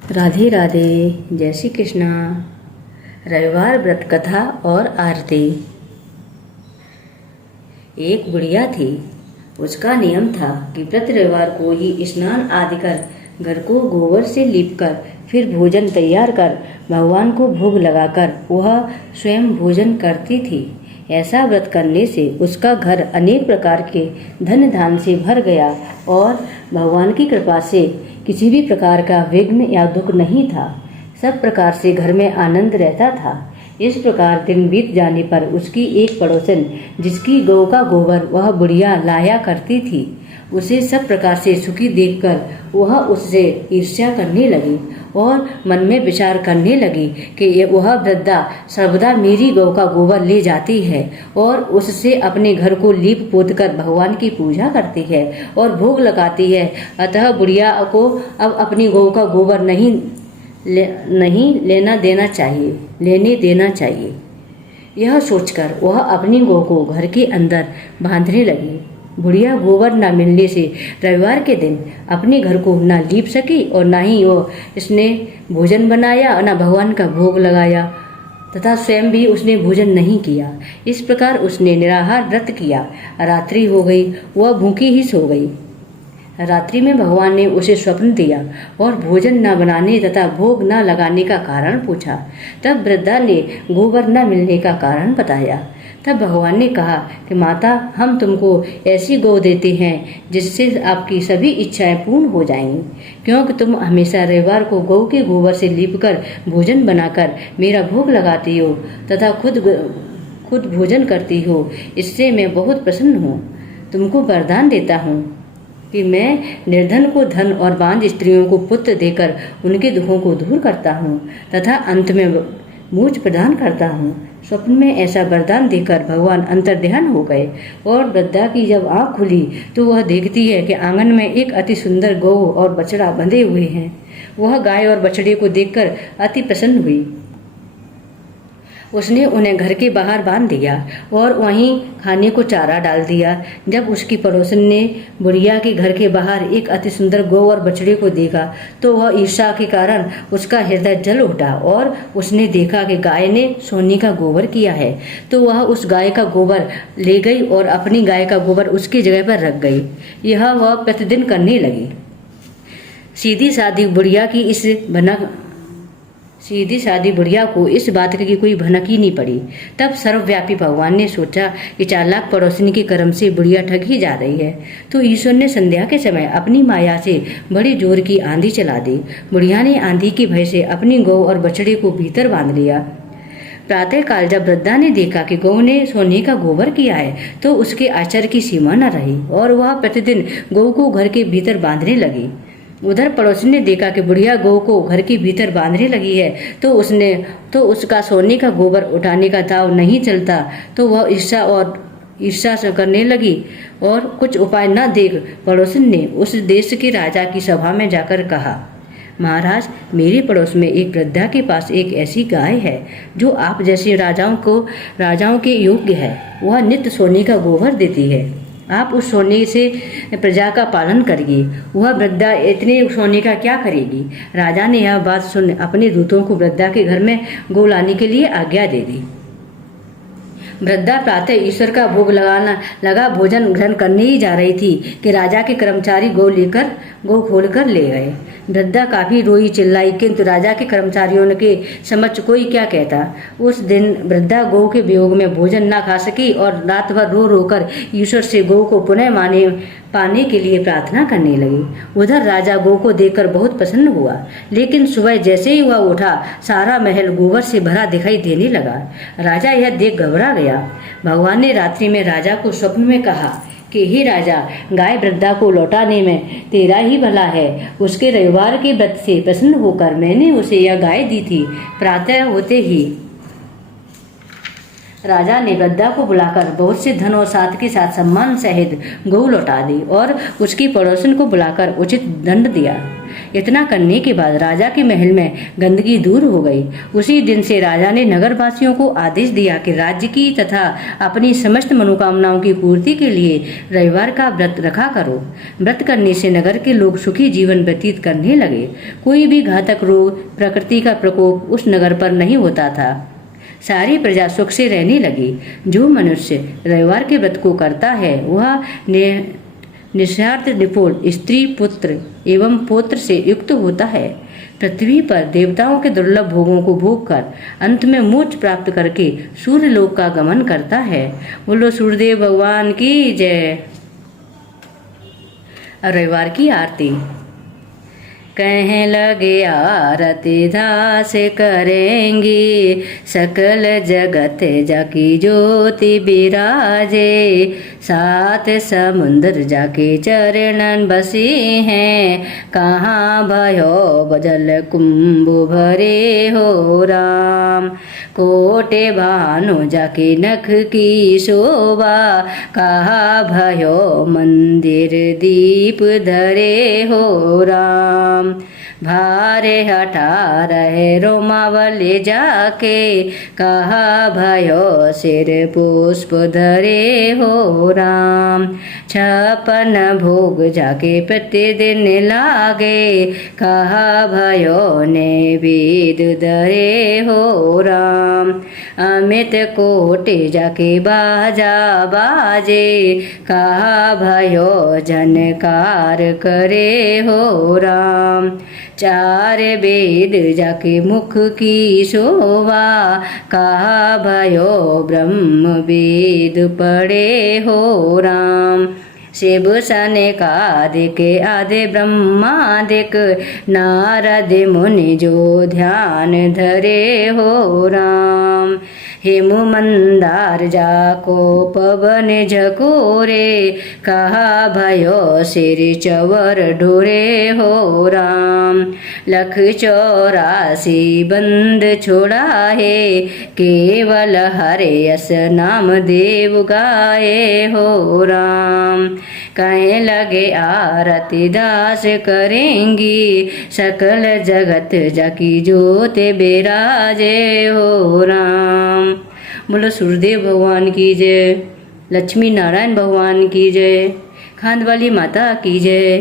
राधे राधे। जय श्री कृष्णा। रविवार व्रत कथा और आरती। एक बुढ़िया थी। उसका नियम था कि प्रति रविवार को ही स्नान आदि कर घर को गोबर से लीपकर फिर भोजन तैयार कर भगवान को भोग लगाकर वह स्वयं भोजन करती थी। ऐसा व्रत करने से उसका घर अनेक प्रकार के धन धान से भर गया और भगवान की कृपा से किसी भी प्रकार का विघ्न या दुख नहीं था। सब प्रकार से घर में आनंद रहता था। इस प्रकार दिन बीत जाने पर उसकी एक पड़ोसन, जिसकी गौ का गोबर वह बुढ़िया लाया करती थी, उसे सब प्रकार से सुखी देखकर वह उससे ईर्ष्या करने लगी और मन में विचार करने लगी कि वह वृद्धा सर्वदा मेरी गौ का गोबर ले जाती है और उससे अपने घर को लीप पोत कर भगवान की पूजा करती है और भोग लगाती है। अतः बुढ़िया को अब अपनी गौ का गोबर नहीं लेने देना चाहिए। यह सोचकर वह अपनी गौ को घर के अंदर बांधने लगी। बुढ़िया गोबर न मिलने से रविवार के दिन अपने घर को न लीप सकी और न ही इसने भोजन बनाया और न भगवान का भोग लगाया तथा स्वयं भी उसने भोजन नहीं किया। इस प्रकार उसने निराहार व्रत किया। रात्रि हो गई, वह भूखी ही सो गई। रात्रि में भगवान ने उसे स्वप्न दिया और भोजन न बनाने तथा भोग न लगाने का कारण पूछा। तब वृद्धा ने गोबर न मिलने का कारण बताया। तब भगवान ने कहा कि माता, हम तुमको ऐसी गौ देते हैं जिससे आपकी सभी इच्छाएं पूर्ण हो जाएंगी, क्योंकि तुम हमेशा रविवार को गौ के गोबर से लीपकर भोजन बनाकर मेरा भोग लगाती हो तथा खुद भोजन करती हो। इससे मैं बहुत प्रसन्न हूँ। तुमको वरदान देता हूँ कि मैं निर्धन को धन और बांझ स्त्रियों को पुत्र देकर उनके दुखों को दूर करता हूँ तथा अंत में मोक्ष प्रदान करता हूँ। स्वप्न में ऐसा वरदान देकर भगवान अंतर्ध्यान हो गए और वृद्धा की जब आँख खुली तो वह देखती है कि आंगन में एक अति सुंदर गौ और बछड़ा बंधे हुए हैं। वह गाय और बछड़े को देखकर अति प्रसन्न हुई। उसने उन्हें घर के बाहर बांध दिया और वहीं खाने को चारा डाल दिया। जब उसकी पड़ोसन ने बुढ़िया के घर के बाहर एक अति सुंदर गौ और बछड़े को देखा तो वह ईर्ष्या के कारण उसका हृदय जल उठा और उसने देखा कि गाय ने सोने का गोबर किया है, तो वह उस गाय का गोबर ले गई और अपनी गाय का गोबर उसकी जगह पर रख गई। यह वह प्रतिदिन करने लगी। सीधी सादी बुढ़िया को इस बात की कोई भनक ही नहीं पड़ी। तब सर्वव्यापी भगवान ने सोचा कि चालाक पड़ोसिनी के कर्म से बुढ़िया ठग ही जा रही है, तो ईश्वर ने संध्या के समय अपनी माया से बड़ी जोर की आंधी चला दी। बुढ़िया ने आंधी के भय से अपनी गौ और बछड़े को भीतर बांध लिया। प्रातः काल जब वृद्धा ने देखा कि गौ ने सोने का गोबर किया है तो उसके आश्चर्य की सीमा न रही और वह प्रतिदिन गौ को घर के भीतर बांधने लगी। उधर पड़ोसी ने देखा कि बुढ़िया गौ को घर के भीतर बांधने लगी है तो उसका सोने का गोबर उठाने का दाव नहीं चलता, तो वह ईर्ष्या से करने लगी और कुछ उपाय न देख पड़ोसन ने उस देश के राजा की सभा में जाकर कहा, महाराज, मेरे पड़ोस में एक वृद्धा के पास एक ऐसी गाय है जो आप जैसे राजाओं के योग्य है। वह नित्य सोने का गोबर देती है। आप उस सोने से प्रजा का पालन करिए। वह वृद्धा इतने सोने का क्या करेगी। राजा ने यह बात सुन अपने दूतों को वृद्धा के घर में गौ लाने के लिए आज्ञा दे दी। वृद्धा प्रातः ईश्वर का भोग लगा भोजन ग्रहण करने ही जा रही थी कि राजा के कर्मचारी गौ खोलकर ले गए। वृद्धा काफी रोई चिल्लाई, किंतु राजा के कर्मचारियों के समक्ष कोई क्या कहता। उस दिन वृद्धा गौ के वियोग में भोजन न खा सकी और रात भर रो रोकर ईश्वर से गौ को पुनः पाने के लिए प्रार्थना करने लगी। उधर राजा गौ को देखकर बहुत प्रसन्न हुआ, लेकिन सुबह जैसे ही वह उठा सारा महल गोबर से भरा दिखाई देने लगा। राजा यह देख घबरा गया। भगवान ने रात्रि में राजा को स्वप्न में कहा कि हे राजा, गाय वृद्धा को लौटाने में तेरा ही भला है। उसके रविवार के व्रत से प्रसन्न होकर मैंने उसे यह गाय दी थी। प्रातः होते ही राजा ने गद्दा को बुलाकर बहुत से धन और साथ के साथ सम्मान सहित गऊ लौटा दी और उसकी पड़ोसन को बुलाकर उचित दंड दिया। इतना करने के बाद राजा के महल में गंदगी दूर हो गई। उसी दिन से राजा ने नगरवासियों को आदेश दिया कि राज्य की तथा अपनी समस्त मनोकामनाओं की पूर्ति के लिए रविवार का व्रत रखा करो। व्रत करने से नगर के लोग सुखी जीवन व्यतीत करने लगे। कोई भी घातक रोग, प्रकृति का प्रकोप उस नगर पर नहीं होता था। सारी प्रजा सुख से रहने लगी। जो मनुष्य रविवार के व्रत को करता है वह निस्वार्थ निपुण स्त्री, पुत्र एवं पौत्र से युक्त होता है। पृथ्वी पर देवताओं के दुर्लभ भोगों को भोग कर अंत में मोक्ष प्राप्त करके सूर्य लोक का गमन करता है। बोलो सूर्यदेव भगवान की जय। रविवार की आरती। कह लगे आरती दास करेंगी, सकल जगत जाकी ज्योति बिराजे। सात समुद्र जाके चरणन बसी हैं, कहाँ भयो जल कुंभ भरे हो राम। कोटे भानु जाके नख की शोभा, कहा भयो मंदिर दीप धरे हो राम। भारे हटा रहे रोमावली जाके, कहा भयो सिर पुष्प धरे हो राम। छपन भोग जाके प्रतिदिन लागे, कहा भयो नैवेद्य धरे हो राम। अमित कोटि जाके बाजा बाजे, कहा भयो झनकार करे हो राम। चार वेद जाके मुख की शोभा, कहा भयो ब्रह्म वेद पढ़े हो राम। शिव सनकादिक आदि ब्रह्मादिक, नारद मुनि जो ध्यान धरे हो राम। हेम मंदार जाको पवन झकोरे, कहा भयो सिर चवर ढोरे हो राम। लख 84 बंद छोड़ा है, केवल हरे यस नाम देव गाए हो राम। कहे लगे आरती दास करेंगी, सकल जगत जाकी ज्योति बिराजे हो राम। बोलो सूर्यदेव भगवान की जय, लक्ष्मी नारायण भगवान की जय, खांड वाली माता की जय।